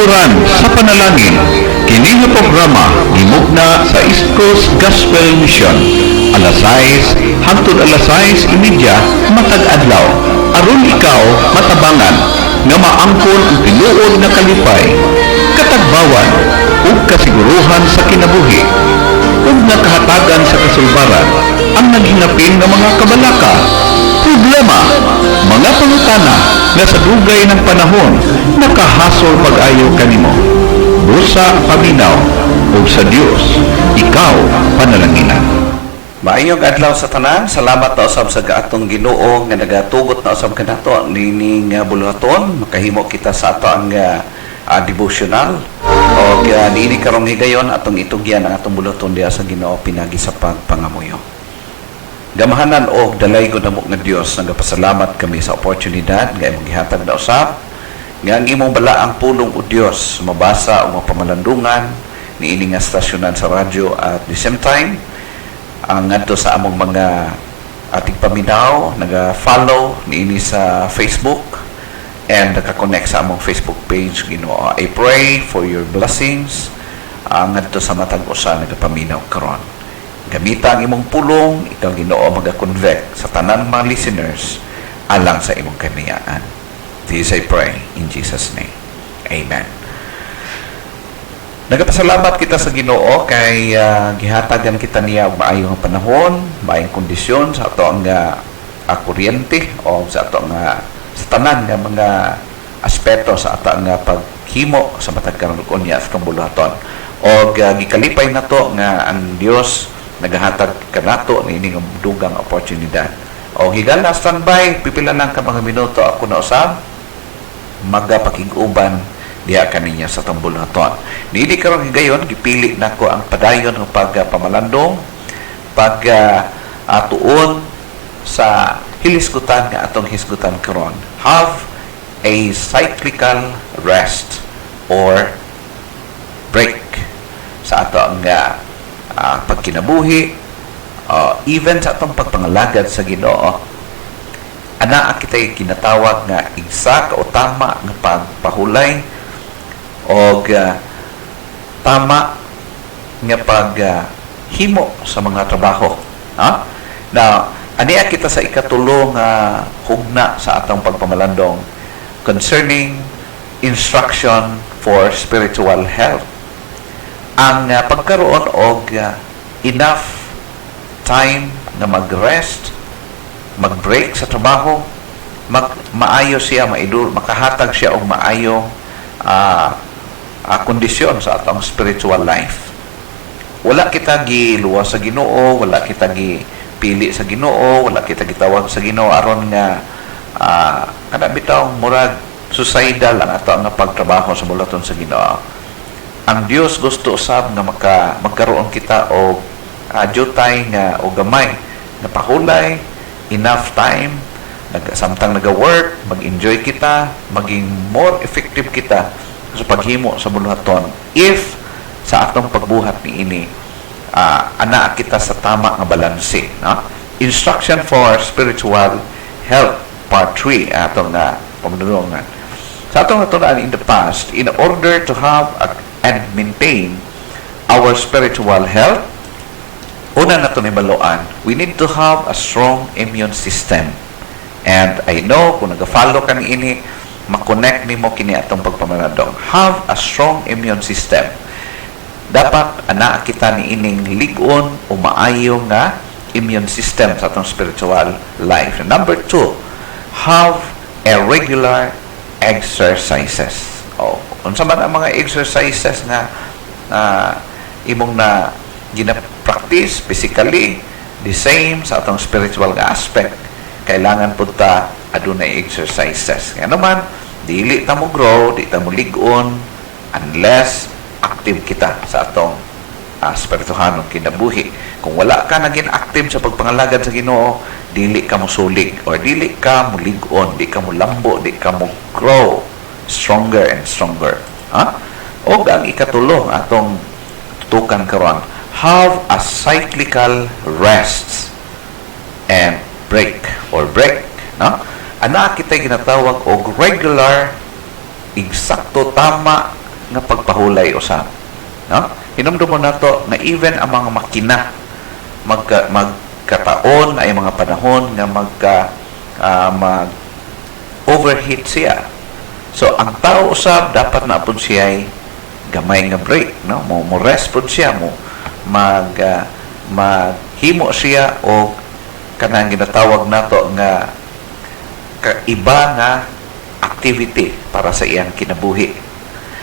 katuburan sa panalangin. Kini nga programa gimugna sa East Coast Gospel Mission. Alas 6 hangtod alas 6:30 matag adlaw. Aron ikaw matabangan nga maangkon ang tinuod na kalipay, katagbawan ug kasiguruhan sa kinabuhi ug nakahatagan sa kasulbaran ang naghinapin nga mga kabalaka, problema, mga pangutana na sa dugay ng panahon nakahasol pag-ayo kanimo. Busa paminaw ug sa Dios ikaw panalanginan. Maayong adlaw sa tanan. Salamat na usab sa atong Ginoo nga nagatugot na usab kanato nining buluhaton. Makahimo kita sa ato ang devotional o niini karong higayon atong itugyan ang atong buluhaton diha sa Ginoo pinagi sa pagpangamuyo. Gamahanan og dalaygon namo nga Dios, nagapasalamat kami sa oportunidad nga imong gihatag na usab nga ang imong balaang pulong o Dios mabasa o mapamalandungan niini nga stasyonan sa radyo at the same time ang ngadto sa among mga ating paminaw, naga-follow niini sa Facebook and naka-connect sa among Facebook page Ginoo. I pray for your blessings ang ngadto sa matag usa nagapaminaw karon. Gamita ang imong pulong, ikaw Ginoo maga-convect sa tanan mga listeners alang sa imong kaniyaan. This I pray in Jesus' name. Amen. Nagapasalamat kita sa Ginoo kay gihatagan kita niya og maayong panahon, maayong kondisyon sa ato ang kuryente o sa ato nga sa tanan nga mga aspeto sa ato nga paghimo sa matag karon unya sa buluhaton. Og gikalipay nato nga ang Dios nagahatag kanato niini nga dugang oportunidad. O higala standby, pipila lang ka mga minuto ako na usab magapakig-uban diha kaninya sa tambulaton. Niini karon higayon gipili nako ang padayon ng pagpamalandong, tuon sa hilisgutan nga atong hisgutan karon. Have a cyclical rest or break sa ato ang pagkinabuhi, even sa atong pagpangalagad sa Ginoo. Ana kita'y kinatawag nga igsa o tama nga pagpahulay o tama nga paghimo sa mga trabaho. Now, aniya kita sa ikatulong hugna sa atong pagpamalandong concerning instruction for spiritual health. Ang pagkaroon og enough time na mag-rest, mag-break sa trabaho, maayo siya, makahatag siya og maayong kondisyon sa atong spiritual life. Wala kita giluwas sa Ginoo, wala kita gipili sa Ginoo, wala kita gitawag sa Ginoo aron nga kana bitaw murag suicidal ang ato nga pagtrabaho sa bulaton sa Ginoo. Ang Dios gusto usab nga magkaroon kita og jutay nga o gamay na pahulay, enough time, samtang naga-work, mag-enjoy kita, maging more effective kita sa paghimo sa buluhaton if sa atong pagbuhat niini ana kita sa tama nga balanse, no? Instruction for spiritual health part 3 atong pamudulungan. Sa atong natunan in the past, in order to have and maintain our spiritual health, una nato ni baluan, we need to have a strong immune system. And I know kung nag-follow ka niini, makonect nimo kini atong pagpamalandong. Have a strong immune system. Dapat ana kita ni ining ligon o maayo nga immune system sa atong spiritual life. And number 2, have a regular exercises. Unsa man ang mga exercises nga imong na gina-practice physically, the same sa atong spiritual nga aspect. Kailangan po ta adunay exercises. Kaya naman, dili ta mo grow, di ta mo ligon unless active kita sa atong spirituhanong kinabuhi. Kung wala ka naging active sa pagpangalagad sa Ginoo, dili ka mo sulig or dili ka mo ligon, di ka mo lambo, di ka mo grow stronger and stronger. O ang ikatulo atong tutukan karon, have a cyclical rest and break. Ana kita ginatawag og regular, eksakto, tama nga pagpahulay usab. No? Hinumdum mo nato nga even ang mga makina magkataon ay mga panahon nga mag overheat siya. So ang tao usab dapat na pud siya gamay nga break, no? Mo rest pud siya, mo maghimo siya o kanang ginatawag nato nga iba nga activity para sa iyang kinabuhi.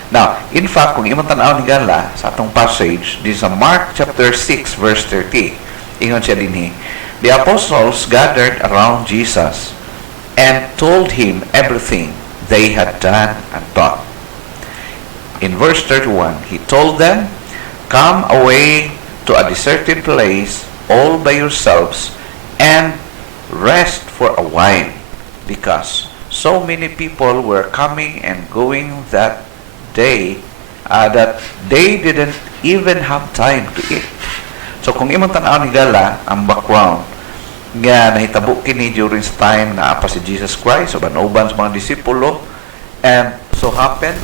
Now, in fact, kung imong tan-aw ni Gala sa atong passage, di sa Mark chapter 6 verse 30, ingon siya dinhi, the apostles gathered around Jesus and told him everything they had done and taught. In verse 31, he told them, "Come away to a deserted place all by yourselves and rest for a while, because so many people were coming and going that they didn't even have time to eat." So kung imong tan-aw ni Gala ang background nga nahitabo kini during sa time na apa si Jesus Christ o banuban sa mga disipulo, and so happen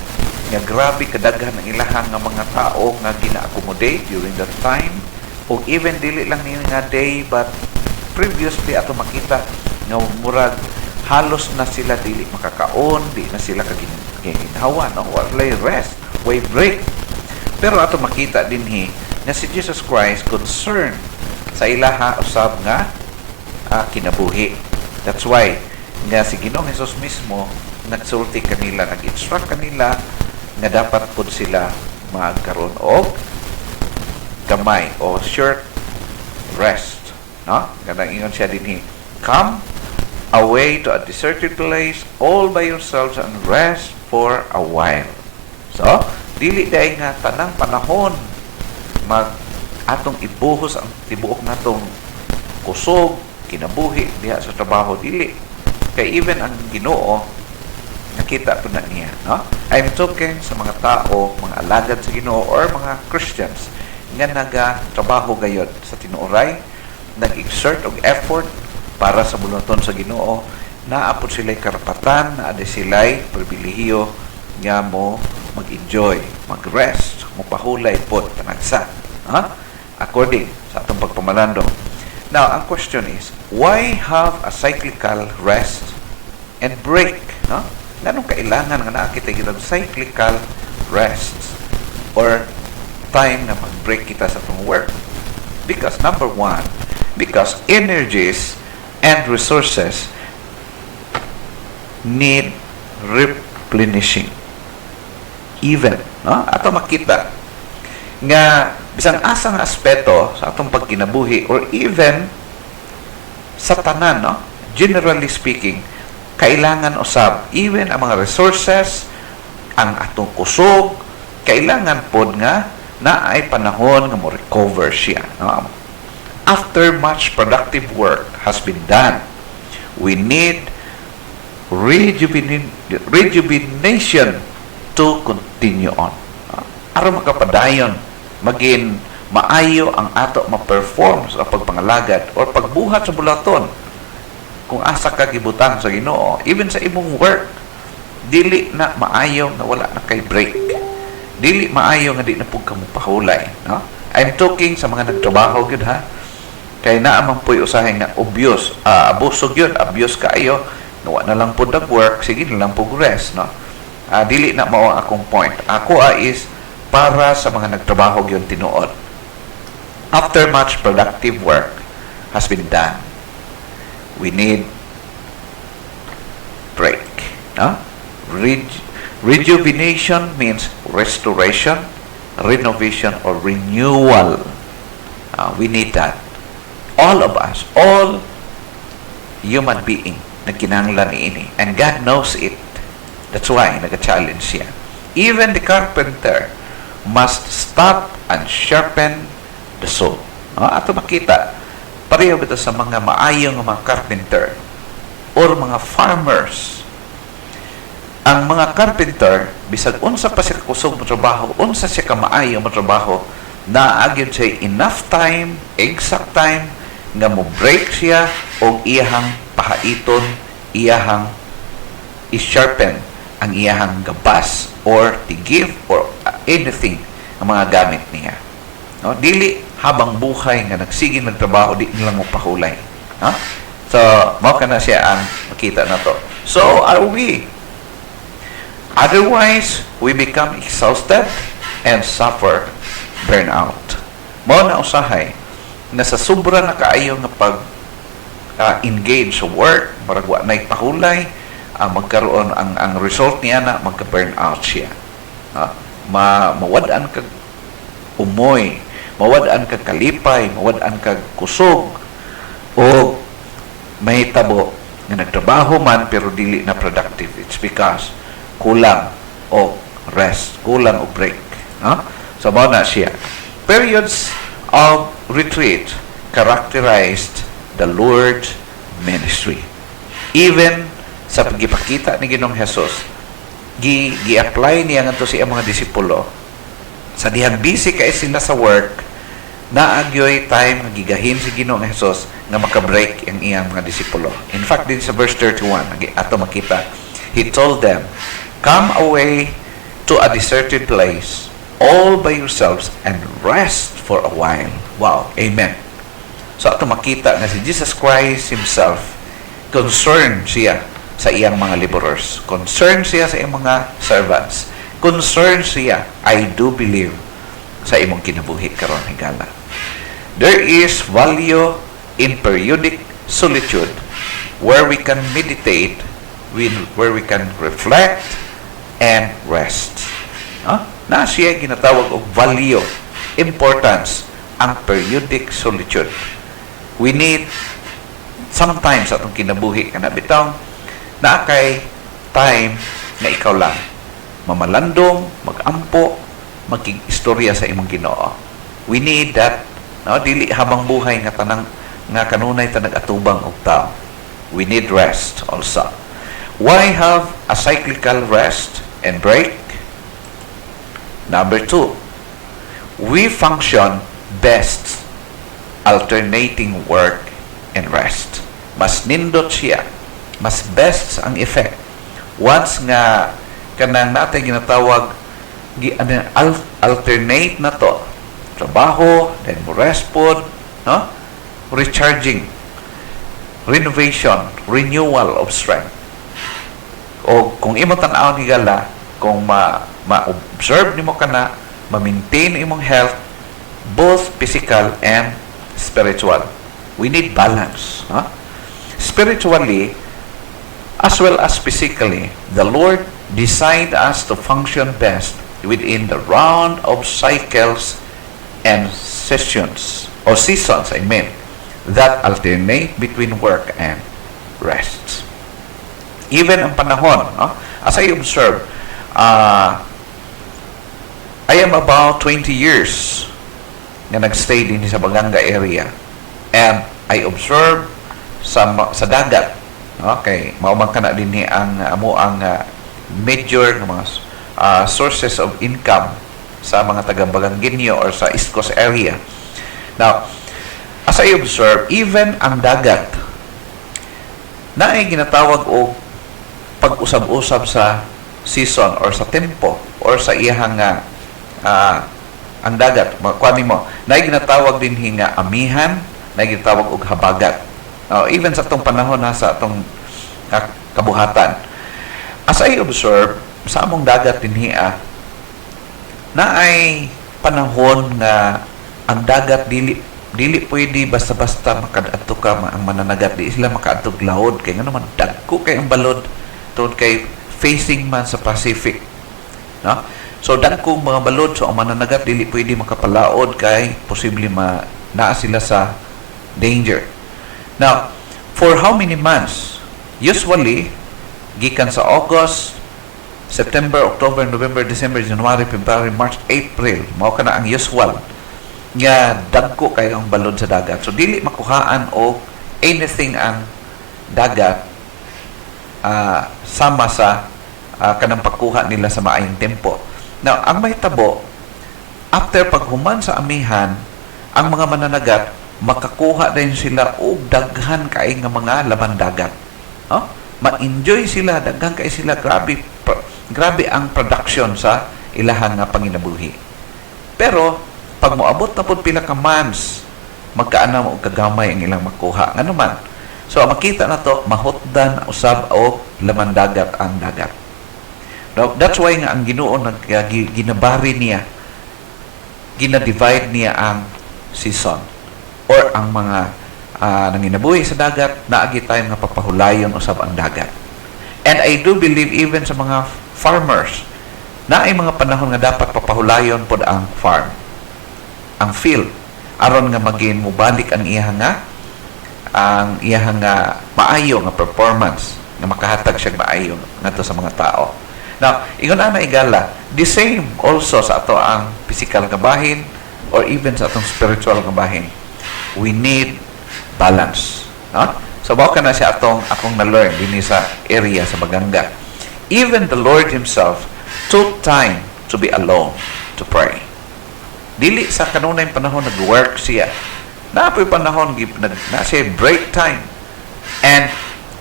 nga grabe kadaghan ang ilahang nga mga tao nga gina-accommodate during that time, o even dili lang ni nga day but previously ato makita nga murag halos na sila dili makakaon, di na sila kaginhawa, no? Walay rest, way break. Pero ato makita dinhi nga si Jesus Christ concerned sa ilaha usab nga kinabuhi. That's why nga si Ginoong Hesus mismo nagsulti kanila, nag-instruct kanila nga dapat pud sila magkaroon og gamay o short rest, no? Ganang ingon siya dinhi, "Come away to a deserted place all by yourselves and rest for a while." So, dili day nga tanang panahon atong ibuhos ang tibuok natong kusog, kinabuhi diha sa trabaho, dili. Kay even ang Ginoo nakita po na niya, no? I'm talking sa mga tao, mga alagad sa Ginoo or mga Christians nga nagatrabaho gayod sa tinuoray, nag-exert og effort para sa buluton sa Ginoo, naapod sila'y karapatan, naade sila'y pribilehiyo nga mo mag-enjoy, mag-rest, mapahulay po, panagsa. According sa atong pagpamalando. Now, ang question is, why have a cyclical rest and break? No? Ganong kailangan nga nakita kita cyclical rest or time na mag-break kita sa atong work? Because number one, because energies and resources need replenishing. Even, no? Ato makita nga bisang asa nga aspeto sa atong pagkinabuhi or even sa tanan, no? Generally speaking, kailangan usab even ang mga resources, ang atong kusog, kailangan pod nga naay panahon nga mo recover siya, no? After much productive work has been done, we need rejuvenation to continue on. Aron makapadayon, maging maayo ang ato ma-perform sa pagpangalagad or pagbuhat sa bulaton. Kung asa ka gibutang sa Ginoo, even sa imong work, dili na maayo nga wala na kay break. Dili maayo nga di na pug ka mopahulay, no? I'm talking sa mga nagtrabaho gyud, ha. Kay naa man puy usahay nga obvious, abuso gyud, abuse kaayo, nawa na lang pud ang work, sige na lang pug rest, no? Dili na mao ang akong point. Ako is para sa mga nagtrabaho gyud tinuod. After much productive work has been done, we need break, no? Rejuvenation means restoration, renovation, or renewal. We need that. All of us, all human being, nagkinahanglan ini, and God knows it. That's why nag-challenge siya. Even the carpenter must stop and sharpen the saw. Ato makita, pareho bito sa mga maayong mga carpenter or mga farmers. Ang mga carpenter, bisag unsa pa siya kusog mo trabaho, unsa siya kamaayo mo trabaho, naagyon siya enough time, exact time, nga mo break siya o iyahang pahaiton, iyahang i-sharpen ang iyahang gabas or to give or anything ang mga gamit niya. No? Dili habang buhay nga nagsige nagtrabaho, di nilang magpahulay. No? So, mao kana siya ang makita na to. So, are we? Otherwise, we become exhausted and suffer burnout. Mao na usahay na sa sobra na kaayo nga pag engage sa work, marag wa na ipahulay, magkaroon ang result niya na magka-burnout siya. Mawad-an kag umoy, mawad-an kag kalipay, mawad-an kag kusog, o mahitabo nga nagtrabaho man pero dili na productive. It's because kulang o rest, kulang o break. So, mao na siya. Periods of retreat characterized the Lord's ministry. Even sa pagipakita ni Ginoong Hesus, gi-apply niya ngadto sa mga disipulo. Sa dihang busy kay sila sa work, naagyoy time nga gigahin si Ginoong Hesus nga maka-break ang iyang mga disipulo. In fact, din sa verse 31, ato makita, He told them, "Come away to a deserted place, all by yourselves, and rest for a while." Wow, amen. So ato makita na si Jesus Christ Himself, concerned siya sa iyang mga laborers, concerned siya sa iyang mga servants, concerned siya, I do believe, sa imong kinabuhi karon higala. There is value in periodic solitude where we can meditate, where we can reflect and rest. Na siya ginatawag og value, importance ang periodic solitude. We need sometimes atong kinabuhi kana bitong na kay time na ikaw lang mamalandong, magampo, maging-istorya sa imong Ginoo. We need that, no, dili habang buhay nga tanang nga kanunay ta nag-atubang og tao. We need rest also. Why have a cyclical rest and break? Number 2, we function best alternating work and rest. Mas nindot siya, mas best ang effect once nga kanang natin ginatawag alternate na to, trabaho, then rest pod, no? Recharging, renovation, renewal of strength. O kung imong tan-aw ni gala, kung ma-observe nimo kana, ma-maintain imong health, both physical and spiritual. We need balance. Spiritually, as well as physically, the Lord designed us to function best within the round of cycles and seasons, that alternate between work and rest. Even ang panahon, as I observe, I am about 20 years na nagstay din sa Baganga area, and I observe sa dagat, okay, maumang ka na din ang major ng mga sources of income sa mga taga-Baganginyo or sa East Coast area. Now, as I observe, even ang dagat na ay ginatawag o pag-usab-usab sa season or sa tempo or sa iyang ang dagat, kuani mo, na ginatawag din hinga amihan, na ginatawag og habagat. Even sa atong panahon sa atong kabuhatan. As I observe, sa among dagat dinhiya, na ay panahon nga ang dagat dili pwede basta-basta makadto ka ang mananagat, di sila makadtog laod kay ngano man dagko kay ang balod tungod kay facing man sa Pacific, no? So dagko mga balod, so ang mananagat dili pwede makapalaod kay posible naa sila sa danger. Now, for how many months? Usually gikan sa August, September, October, November, December, January, February, March, April, mao kana ang usual nga dagko kay ang balod sa dagat. So dili makuhaan o anything ang dagat sama sa kanang pagkuha nila sa maayong tempo. Now, ang mahitabo, after paghuman sa amihan, ang mga mananagat makakuha din sila og daghan kay nga mga laman dagat. Ma-enjoy sila, daghan kay sila, grabe ang production sa ilahang nga panginabuhi. Pero pag moabot na pud pila ka months, magkaana mo og kagamay ang ilang makuha. Nga naman. So makita na to, mahutdan usab o laman dagat ang dagat. Now, that's why nga ang Ginoo ginabari niya, gina-divide niya ang season or ang mga nanginabuhi sa dagat, naagi tayo nga papahulayon usab ang dagat. And I do believe even sa mga farmers, na ay mga panahon nga dapat papahulayon pod ang farm, ang field, aron nga maging mubalik ang iyang nga maayo nga performance, nga makahatag siya maayo ngadto sa mga tao. Now, ingon ana igala, the same also sa ato ang physical nga bahin or even sa atong spiritual nga bahin. We need balance, no? So bao kana siya akong na-learn dinhi sa area sa Baganga. Even the Lord himself took time to be alone to pray. Dili sa kanunay panahon nag-work siya. Naapoy panahon na siya break time. And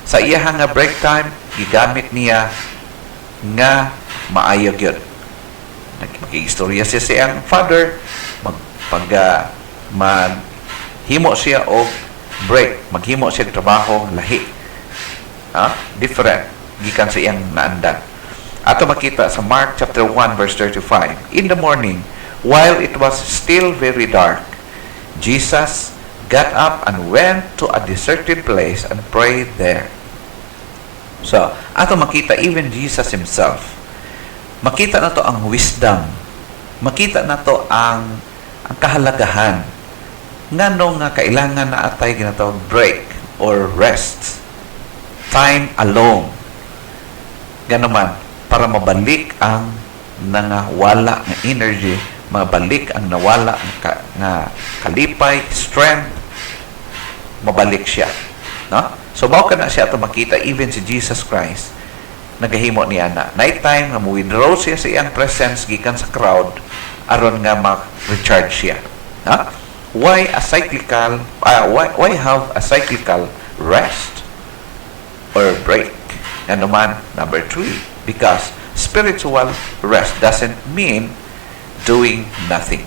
sa iyang nga break time, gigamit niya nga maayo gyud. Nagkikistorya siya siyang father, maghimo siya og break, maghimo siya og trabaho lahi. Different gikan sa iyang naandan. Ato makita sa Mark chapter 1 verse 35. In the morning, while it was still very dark, Jesus got up and went to a deserted place and prayed there. So, ato makita even Jesus himself. Makita na to ang wisdom. Makita na to ang kahalagahan. Ngano nga kailangan na atay ginatawag break or rest. Time alone. Ganoman, para mabalik ang nangawala ng energy, mabalik ang nawala nga kalipay, strength, mabalik siya. No? So, mao ka na siya ito makita, even si Jesus Christ, nagahimo niya na. Nighttime, nga mo-withdraw siya sa iyang presence, gikan sa crowd, aron nga ma-recharge siya. No? Why have a cyclical rest or break? And naman, number 3, because spiritual rest doesn't mean doing nothing.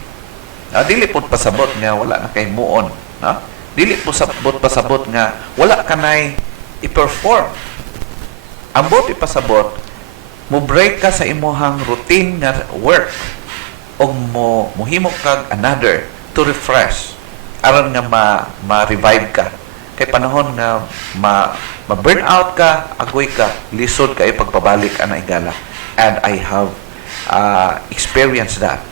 Dili po pasabot nga wala na kay muon. Dili po pasabot nga wala ka na'y i-perform. Ang bot ipasabot, mo break ka sa imuhang routine nga work o muhimo kag another to refresh aron nga ma-revive ka. Kay panahon nga ma-burn out ka, agoy ka, lisod ka pagpabalik ana igala. And I have experienced that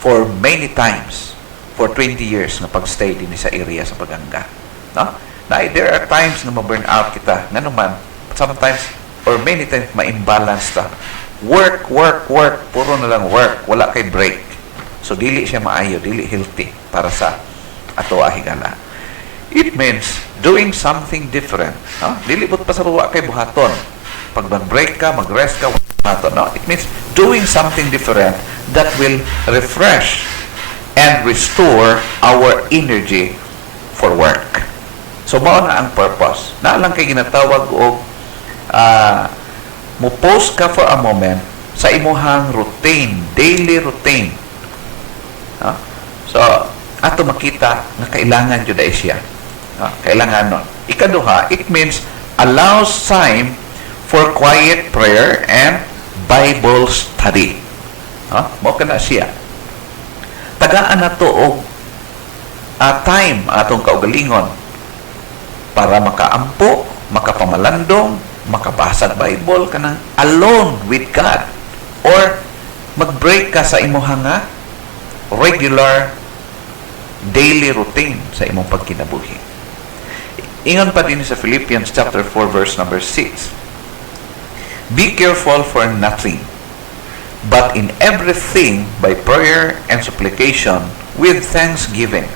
for many times for 20 years na pagstay din sa area sa Baganga. No? Na there are times na ma-burn out kita. Nga naman, sometimes or many times ma-imbalance ta. Work, puro na lang work, wala kay break. So dili siya maayo, dili healthy para sa ato ahigala. It means doing something different. No? Dili bot pa sa ruwa kay buhaton. Pag mag-break ka, mag-rest ka, buhaton. No? It means doing something different that will refresh and restore our energy for work. So, mao na ang purpose. Naalang kay ginatawag og mo pause ka for a moment sa imuhang routine, daily routine. No? So, ato makita nga kailangan jud ay siya. No? Kailangan nun. Ikaduha, it means allows time for quiet prayer and Bible study. No? Mao kana siya. Tagaan na to og time atong kaugalingon para makaampo, makapamalandong, makabasa ng Bible kanang alone with God or mag-break ka sa imong nga regular daily routine sa imong pagkinabuhi. Ingon pa din sa Philippians chapter 4 verse number 6. Be careful for nothing, but in everything by prayer and supplication with thanksgiving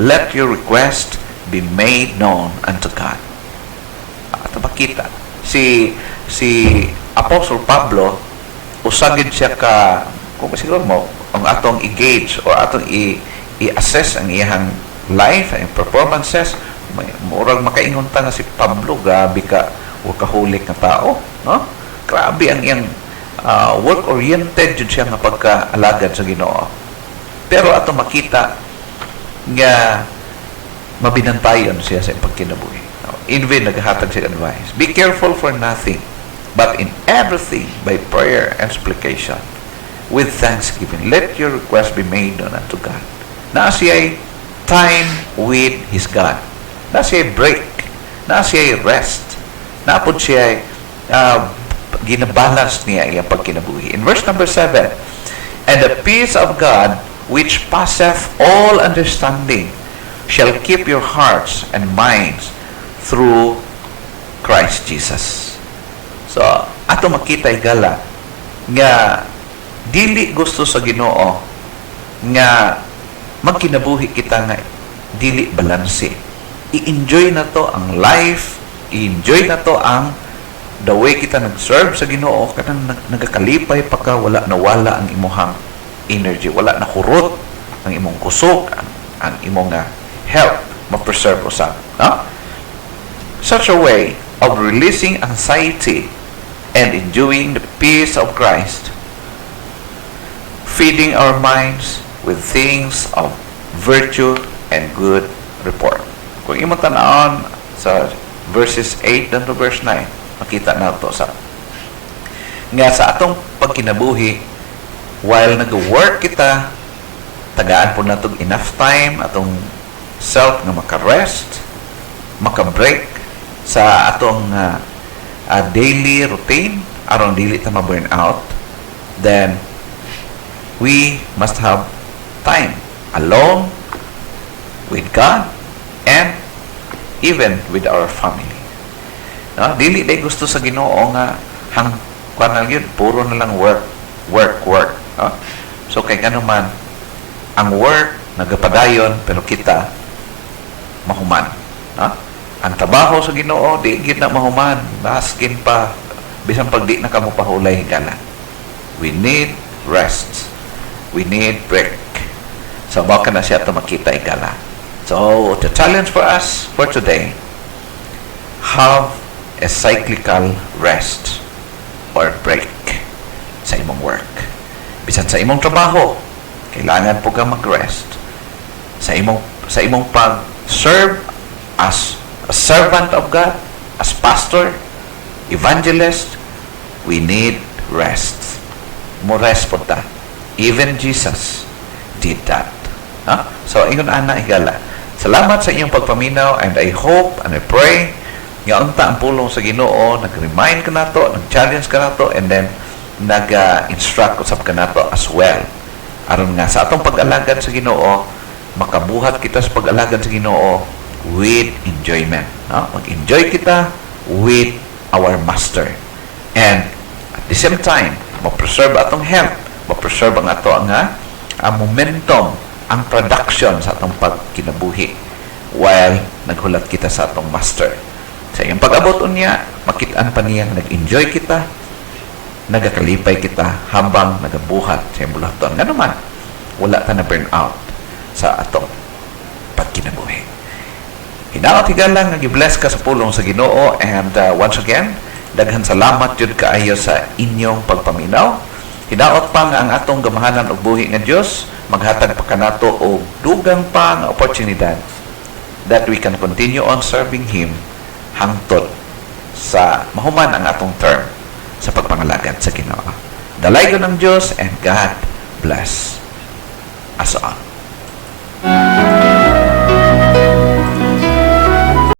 let your request be made known unto God. At makita si Apostle Pablo usagid siya ka kung siguro mo ang atong i-gauge o atong i-assess ang iyang life and performances. Murag makaingon ta nga si Pablo, gabi ka o kahulik na tao, no? Grabe ang iyang work-oriented jud siya nga pagkaalagad sa Ginoo. Pero ato makita nga mabinantayon siya sa pagkinabuhi. Even naghatag siya advice. Be careful for nothing, but in everything by prayer and supplication with thanksgiving. Let your request be made known unto God. Na siya'y time with His God. Na siya'y break. Na siya'y rest. Na po siya'y ginabalance niya iyang pagkinabuhi. In verse number 7, and the peace of God, which passeth all understanding, shall keep your hearts and minds through Christ Jesus. So, ato makita igala nga dili gusto sa Ginoo nga magkinabuhi kita nga dili balanse. I-enjoy na to ang life, i-enjoy na to ang the way kita nag-serve sa Ginoo, kanang nagakalipay pa ka, wala nawala ang imuhang energy, wala na kurot ang imong kusog, ang imong health, ma-preserve usab. Such a way of releasing anxiety and enjoying the peace of Christ, feeding our minds with things of virtue and good report. Kung imong tan-awon sa verses 8 to verse 9, makita na ito nga sa atong pagkinabuhi, while nag-work kita, tagaan po na itong enough time atong self nga maka-rest, maka-break sa atong daily routine aron dili ta ma-burn out. Then we must have time alone with God and even with our family. Dili day gusto sa Ginoo nga kuan lang yun, puro na lang work. So kay kano man ang work nagapadayon pero kita mahuman. Ang trabaho sa Ginoo di gid na mahuman, baskin pa bisan pag di na kamo pahulay higala. We need rest. We need break. So baka na siya to makita igala. So the challenge for us for today, have a cyclical rest or break sa imong work. Bisan sa imong trabaho, kailangan po ka mag-rest. Sa imong pag-serve as a servant of God, as pastor, evangelist, we need rest. Mo rest po ta. Even Jesus did that. So, ingon ana igala. Salamat sa inyong pagpaminaw, and I hope and I pray nga unta ang pulong sa Ginoo, nag-remind ka nato, nag-challenge ka nato, and then nag-instruct usab ka nato as well. Aron nga sa atong pag-alagad sa Ginoo, makabuhat kita sa pag-alagad sa Ginoo with enjoyment. Mag-enjoy kita with our Master. And at the same time, ma-preserve atong health, ma-preserve ang ato ang momentum, ang production sa atong pagkinabuhi while naghulat kita sa atong Master. Sa iyong pag-abot unya, makitaan pa niya nag-enjoy kita, nagakalipay kita habang nagabuhat sa iyong bulaton. Nga naman, wala ta na burn out sa atong pagkinabuhi. Hinaot higalang nag-bless ka sa pulong sa Ginoo, and once again, daghan salamat jud kaayo sa inyong pagpaminaw. Hinaot pa nga ang atong gamahanan og buhi nga Dios maghatag pa kanato og dugang pa nga oportunidad that we can continue on serving Him hangtod sa mahuman ang atong term sa pagpangalagad sa Ginoo. Dalaygon ng Dios, and God bless us all.